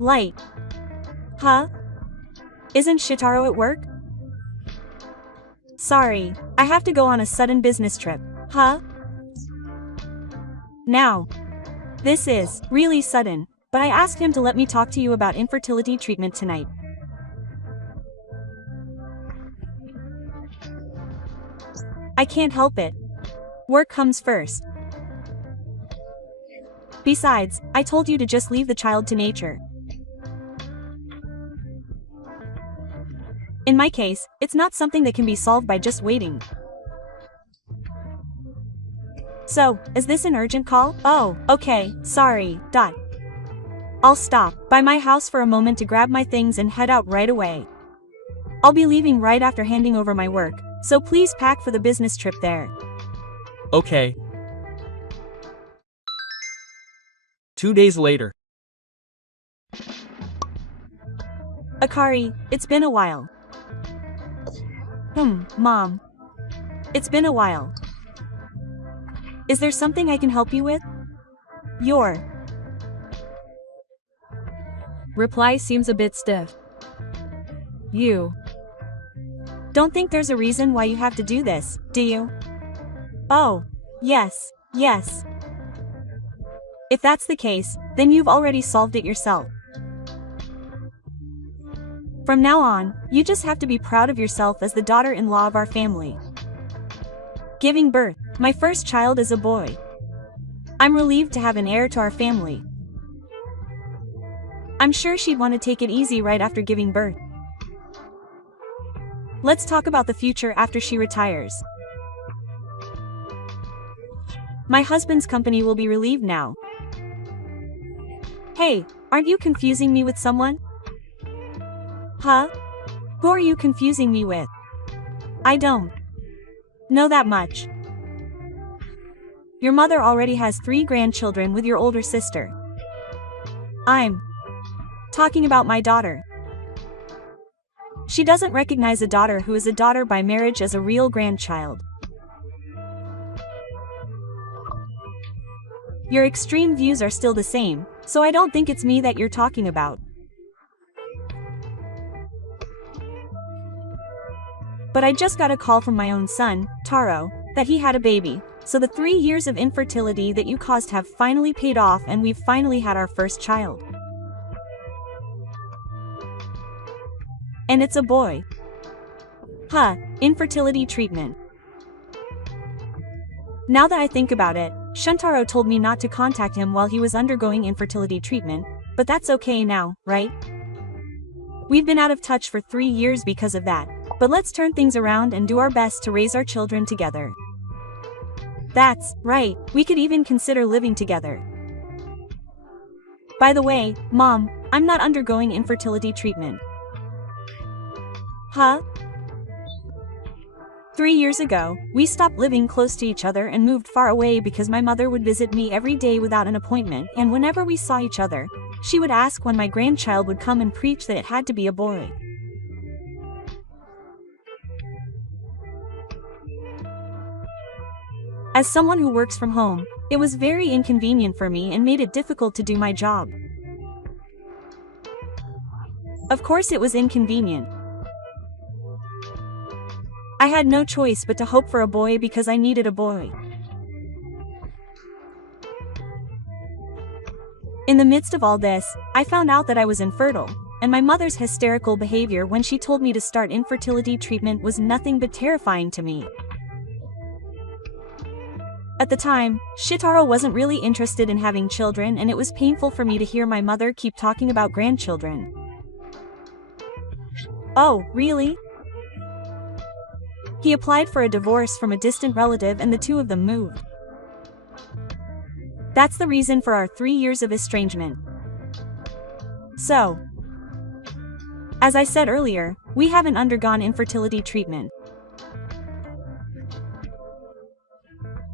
Light. Huh? Isn't Shitaro at work? Sorry, I have to go on a sudden business trip. Huh? Now. This is really sudden, but I asked him to let me talk to you about infertility treatment tonight. I can't help it. Work comes first. Besides, I told you to just leave the child to nature. In my case, it's not something that can be solved by just waiting. So, is this an urgent call? Oh, okay, sorry. I'll stop by my house for a moment to grab my things and head out right away. I'll be leaving right after handing over my work, so please pack for the business trip there. Okay. 2 days later. Akari, it's been a while. Mom. It's been a while. Is there something I can help you with? Your reply seems a bit stiff. You don't think there's a reason why you have to do this, do you? Oh, yes. If that's the case, then you've already solved it yourself. From now on, you just have to be proud of yourself as the daughter-in-law of our family. Giving birth, my first child is a boy. I'm relieved to have an heir to our family. I'm sure she'd want to take it easy right after giving birth. Let's talk about the future after she retires. My husband's company will be relieved now. Hey, aren't you confusing me with someone? Huh? Who are you confusing me with? I don't know that much. Your mother already has 3 grandchildren with your older sister. I'm talking about my daughter. She doesn't recognize a daughter who is a daughter by marriage as a real grandchild. Your extreme views are still the same, so I don't think it's me that you're talking about. But I just got a call from my own son, Taro, that he had a baby, so the 3 years of infertility that you caused have finally paid off and we've finally had our first child. And it's a boy. Huh, infertility treatment. Now that I think about it, Shuntaro told me not to contact him while he was undergoing infertility treatment, but that's okay now, right? We've been out of touch for 3 years because of that, but let's turn things around and do our best to raise our children together. That's right, we could even consider living together. By the way, Mom, I'm not undergoing infertility treatment. Huh? 3 years ago, we stopped living close to each other and moved far away because my mother would visit me every day without an appointment, and whenever we saw each other, she would ask when my grandchild would come and preach that it had to be a boy. As someone who works from home, it was very inconvenient for me and made it difficult to do my job. Of course it was inconvenient. I had no choice but to hope for a boy because I needed a boy. In the midst of all this, I found out that I was infertile, and my mother's hysterical behavior when she told me to start infertility treatment was nothing but terrifying to me. At the time, Shitaro wasn't really interested in having children, and it was painful for me to hear my mother keep talking about grandchildren. Oh, really? He applied for a divorce from a distant relative and the two of them moved. That's the reason for our 3 years of estrangement. So, as I said earlier, we haven't undergone infertility treatment.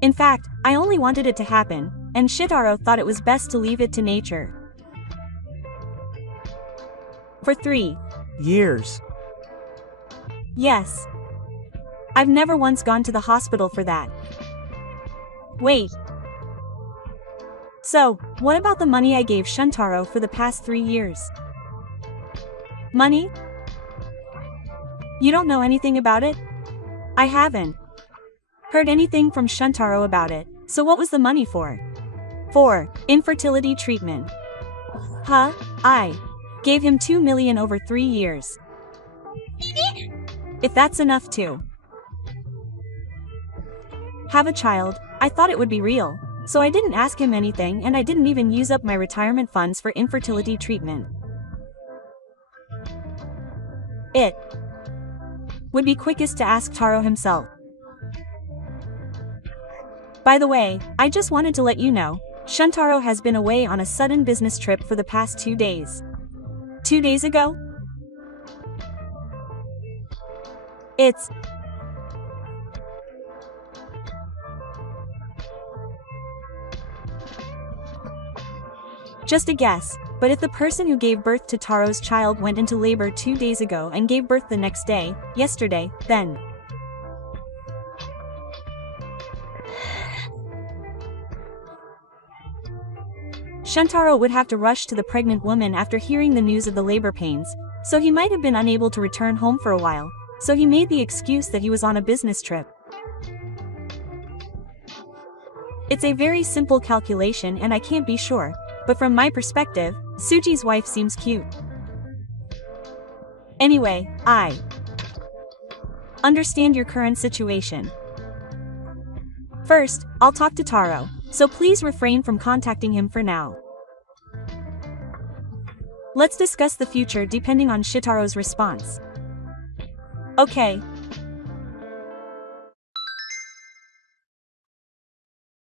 In fact, I only wanted it to happen, and Shitaro thought it was best to leave it to nature. For 3 years. Yes. I've never once gone to the hospital for that. Wait. So, what about the money I gave Shuntaro for the past 3 years? Money? You don't know anything about it? I haven't heard anything from Shuntaro about it, so what was the money for? For infertility treatment. Huh? I gave him 2 million over 3 years. If that's enough to have a child, I thought it would be real, so I didn't ask him anything and I didn't even use up my retirement funds for infertility treatment. It would be quickest to ask Taro himself. By the way, I just wanted to let you know, Shuntaro has been away on a sudden business trip for the past 2 days. 2 days ago? It's just a guess, but if the person who gave birth to Taro's child went into labor 2 days ago and gave birth the next day, yesterday, then Shuntaro would have to rush to the pregnant woman after hearing the news of the labor pains, so he might have been unable to return home for a while, so he made the excuse that he was on a business trip. It's a very simple calculation and I can't be sure, but from my perspective, Suji's wife seems cute. Anyway, I understand your current situation. First, I'll talk to Taro, so please refrain from contacting him for now. Let's discuss the future depending on Shitaro's response. Okay.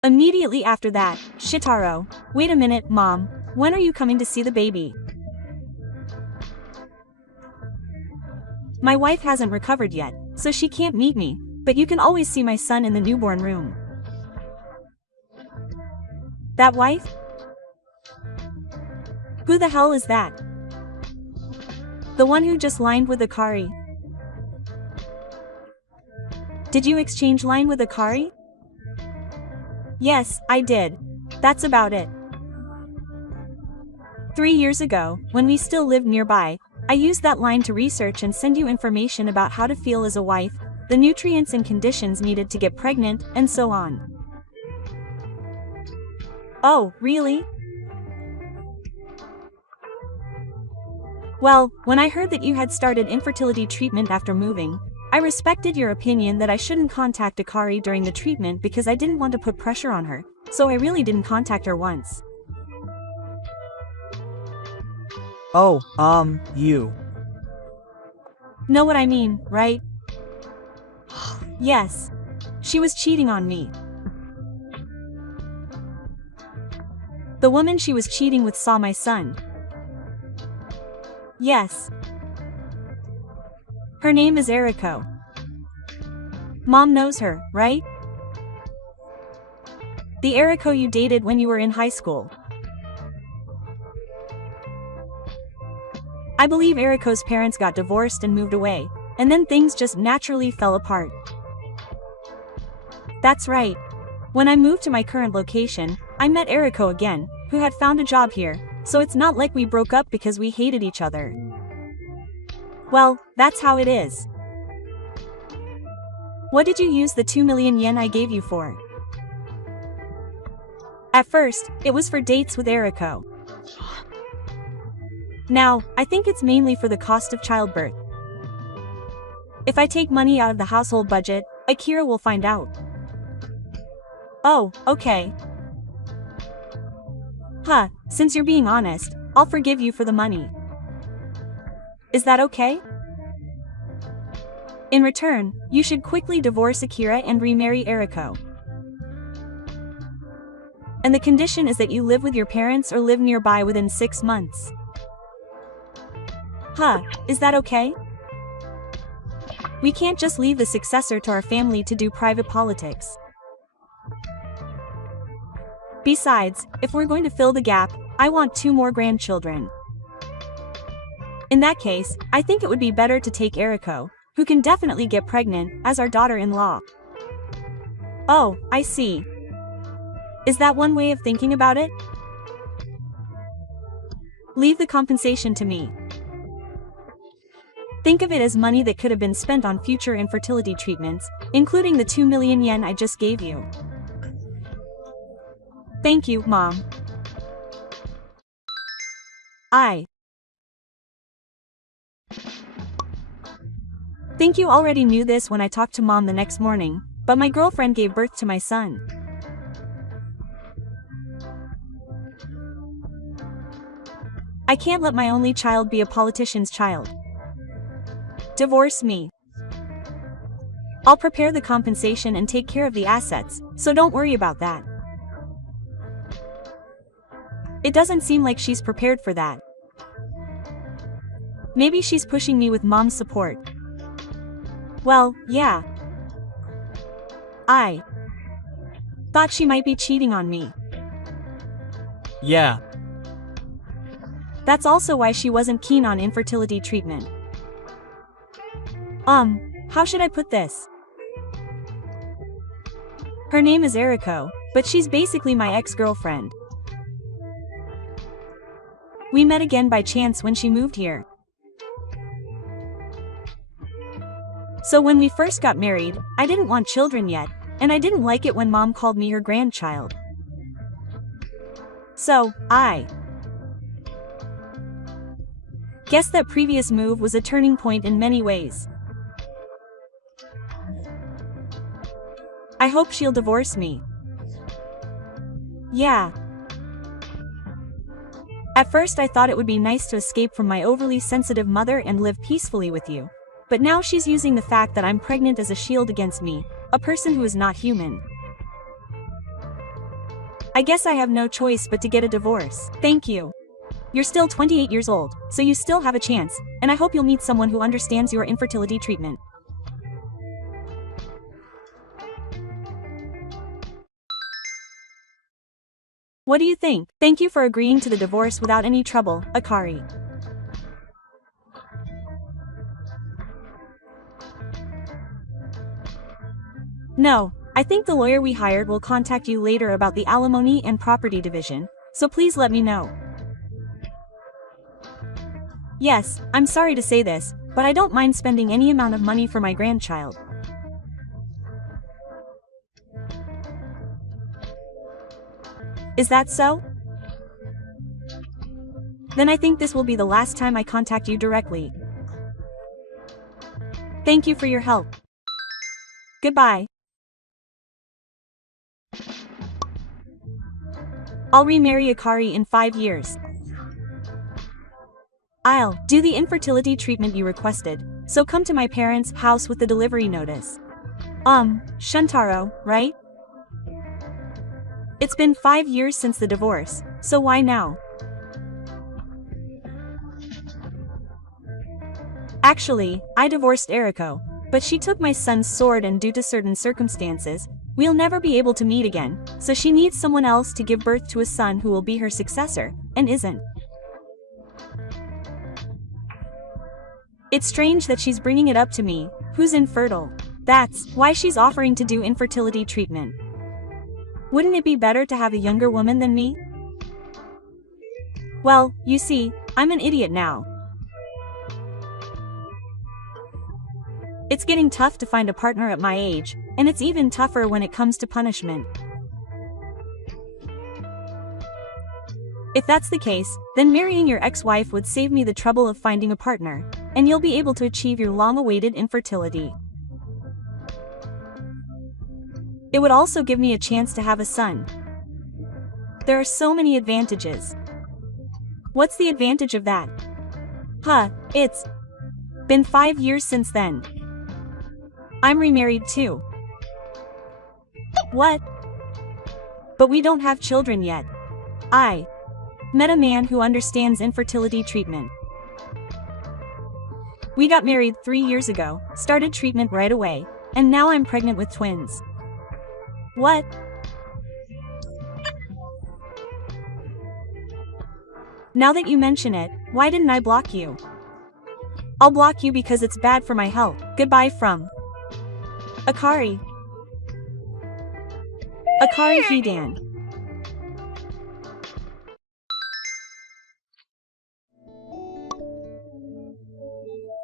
Immediately after that, Shitaro, wait a minute, Mom, when are you coming to see the baby? My wife hasn't recovered yet, so she can't meet me, but you can always see my son in the newborn room. That wife? Who the hell is that? The one who just lined with Akari? Did you exchange line with Akari? Yes, I did. That's about it. 3 years ago, when we still lived nearby, I used that line to research and send you information about how to feel as a wife, the nutrients and conditions needed to get pregnant, and so on. Oh, really? Well, when I heard that you had started infertility treatment after moving, I respected your opinion that I shouldn't contact Akari during the treatment because I didn't want to put pressure on her, so I really didn't contact her once. Oh, you. Know what I mean, right? Yes. She was cheating on me. The woman she was cheating with saw my son. Yes. Her name is Eriko. Mom knows her, right? The Eriko you dated when you were in high school. I believe Eriko's parents got divorced and moved away, and then things just naturally fell apart. That's right. When I moved to my current location, I met Eriko again, who had found a job here, so it's not like we broke up because we hated each other. Well, that's how it is. What did you use the 2 million yen I gave you for? At first, it was for dates with Eriko. Now, I think it's mainly for the cost of childbirth. If I take money out of the household budget, Akira will find out. Oh, okay. Huh, since you're being honest, I'll forgive you for the money. Is that okay? In return, you should quickly divorce Akira and remarry Eriko. And the condition is that you live with your parents or live nearby within 6 months. Huh, is that okay? We can't just leave the successor to our family to do private politics. Besides, if we're going to fill the gap, I want 2 more grandchildren. In that case, I think it would be better to take Eriko, who can definitely get pregnant, as our daughter-in-law. Oh, I see. Is that one way of thinking about it? Leave the compensation to me. Think of it as money that could have been spent on future infertility treatments, including the 2 million yen I just gave you. Thank you, Mom. I think you already knew this when I talked to Mom the next morning, but my girlfriend gave birth to my son. I can't let my only child be a politician's child. Divorce me. I'll prepare the compensation and take care of the assets, so don't worry about that. It doesn't seem like she's prepared for that. Maybe she's pushing me with Mom's support. Well, yeah. I thought she might be cheating on me. Yeah. That's also why she wasn't keen on infertility treatment. How should I put this? Her name is Eriko, but she's basically my ex-girlfriend. We met again by chance when she moved here. So when we first got married, I didn't want children yet, and I didn't like it when Mom called me her grandchild. So, I guess that previous move was a turning point in many ways. I hope she'll divorce me. Yeah. At first I thought it would be nice to escape from my overly sensitive mother and live peacefully with you. But now she's using the fact that I'm pregnant as a shield against me, a person who is not human. I guess I have no choice but to get a divorce. Thank you. You're still 28 years old, so you still have a chance, and I hope you'll meet someone who understands your infertility treatment. What do you think? Thank you for agreeing to the divorce without any trouble, Akari. No, I think the lawyer we hired will contact you later about the alimony and property division, so please let me know. Yes, I'm sorry to say this, but I don't mind spending any amount of money for my grandchild. Is that so? Then I think this will be the last time I contact you directly. Thank you for your help. Goodbye. I'll remarry Akari in 5 years. I'll do the infertility treatment you requested, so come to my parents' house with the delivery notice. Shuntaro, right? It's been 5 years since the divorce, so why now? Actually, I divorced Eriko, but she took my son's sword and due to certain circumstances, we'll never be able to meet again, so she needs someone else to give birth to a son who will be her successor, and isn't. It's strange that she's bringing it up to me, who's infertile. That's why she's offering to do infertility treatment. Wouldn't it be better to have a younger woman than me? Well, you see, I'm an idiot now. It's getting tough to find a partner at my age, and it's even tougher when it comes to punishment. If that's the case, then marrying your ex-wife would save me the trouble of finding a partner, and you'll be able to achieve your long-awaited infertility. It would also give me a chance to have a son. There are so many advantages. What's the advantage of that? It's been 5 years since then. I'm remarried too. What? But we don't have children yet. I met a man who understands infertility treatment. We got married 3 years ago, started treatment right away, and now I'm pregnant with twins. What? Now that you mention it, why didn't I block you? I'll block you because it's bad for my health. Goodbye from Akari. Akari Hidan.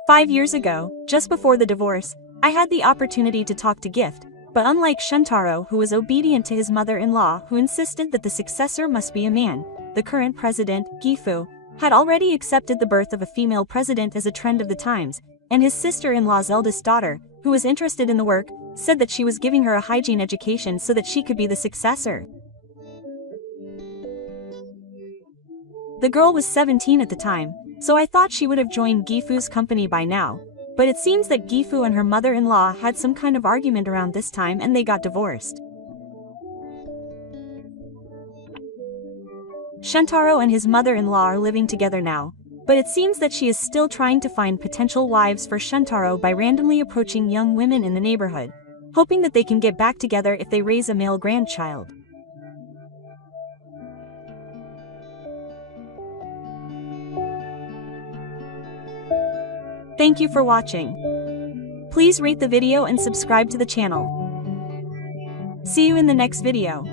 5 years ago, just before the divorce, I had the opportunity to talk to Gift, but unlike Shuntaro, who was obedient to his mother-in-law who insisted that the successor must be a man, the current president, Gifu, had already accepted the birth of a female president as a trend of the times, and his sister-in-law's eldest daughter, who was interested in the work, said that she was giving her a hygiene education so that she could be the successor. The girl was 17 at the time, so I thought she would have joined Gifu's company by now, but it seems that Gifu and her mother-in-law had some kind of argument around this time and they got divorced. Shuntaro and his mother-in-law are living together now, but it seems that she is still trying to find potential wives for Shuntaro by randomly approaching young women in the neighborhood, hoping that they can get back together if they raise a male grandchild. Thank you for watching. Please rate the video and subscribe to the channel. See you in the next video.